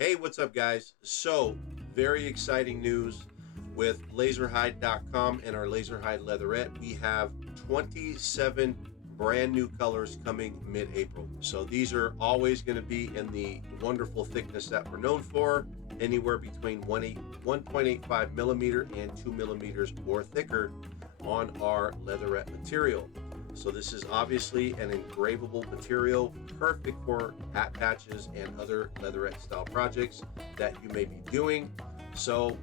Hey, what's up guys? So, very exciting news with Laserhyde.com and our Laserhyde Leatherette. We have 27 brand new colors coming mid-April. So these are always going to be in the wonderful thickness that we're known for, anywhere between 1.85 millimeter and 2 millimeters or thicker on our leatherette material. So this is obviously an engravable material, perfect for hat patches and other leatherette style projects that you may be doing. So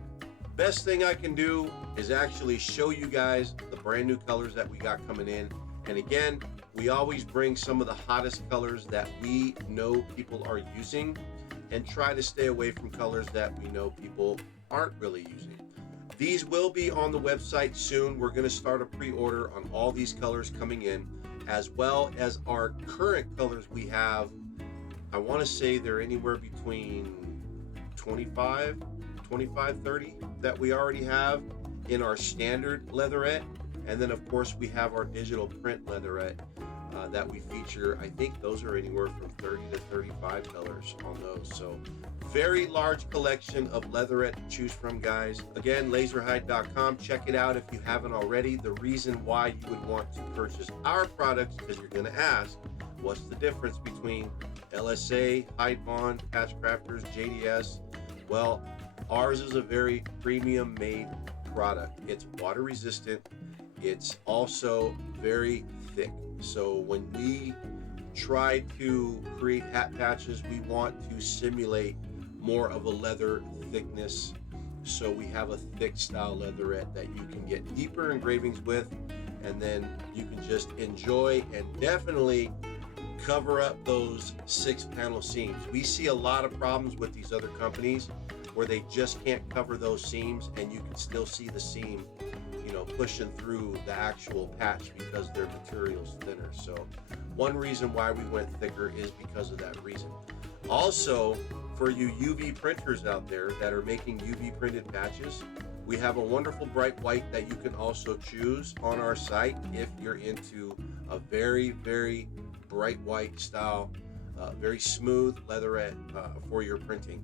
best thing I can do is actually show you guys the brand new colors that we got coming in. And again, we always bring some of the hottest colors that we know people are using and try to stay away from colors that we know people aren't really using. These will be on the website soon. We're going to start a pre-order on all these colors coming in, as well as our current colors we have. I want to say they're anywhere between 25, 30 that we already have in our standard leatherette. And then of course we have our digital print leatherette that we feature. I think those are anywhere from 30 to 35 colors on those. So very large collection of leatherette to choose from, guys. Again, laserhyde.com. Check it out if you haven't already. The reason why you would want to purchase our products, because you're going to ask, what's the difference between LSA, Hide Bond, Patch Crafters, JDS? Well, ours is a very premium made product. It's water resistant. It's also very thick. So when we try to create hat patches, we want to simulate more of a leather thickness. So we have a thick style leatherette that you can get deeper engravings with, and then you can just enjoy and definitely cover up those 6-panel seams. We see a lot of problems with these other companies where they just can't cover those seams, and you can still see the seam, you know, pushing through the actual patch because their material's thinner. So one reason why we went thicker is because of that reason. Also, for you UV printers out there that are making UV printed patches, we have a wonderful bright white that you can also choose on our site if you're into a very, very bright white style, very smooth leatherette for your printing.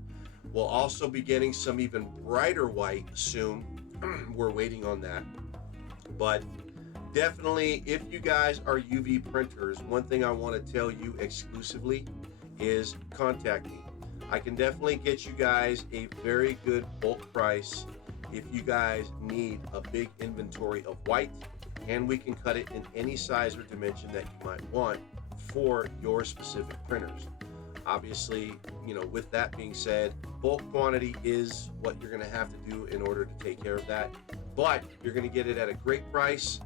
We'll also be getting some even brighter white soon. We're waiting on that. But definitely, if you guys are UV printers, one thing I want to tell you exclusively is contact me. I can definitely get you guys a very good bulk price if you guys need a big inventory of white, and we can cut it in any size or dimension that you might want for your specific printers. Obviously, you know, with that being said, bulk quantity is what you're going to have to do in order to take care of that. But you're going to get it at a great price,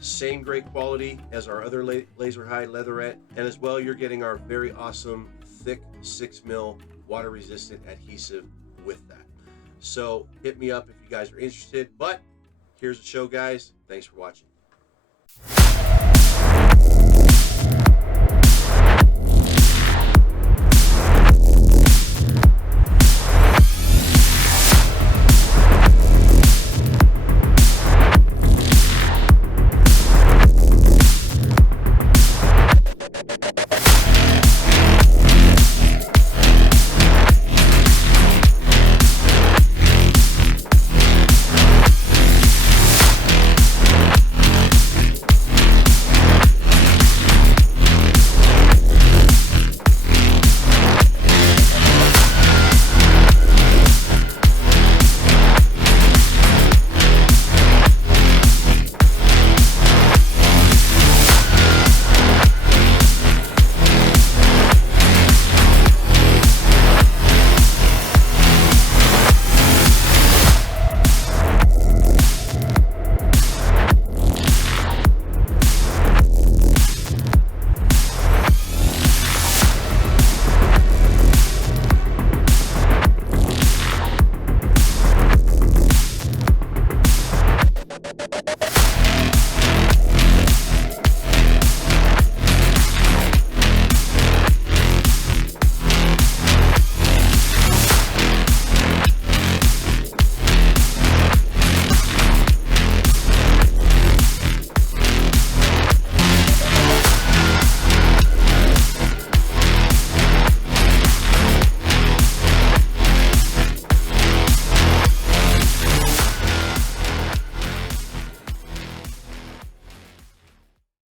same great quality as our other Laserhyde Leatherette, and as well you're getting our very awesome thick 6mm water resistant adhesive with that. So hit me up if you guys are interested. But here's the show, guys. Thanks for watching.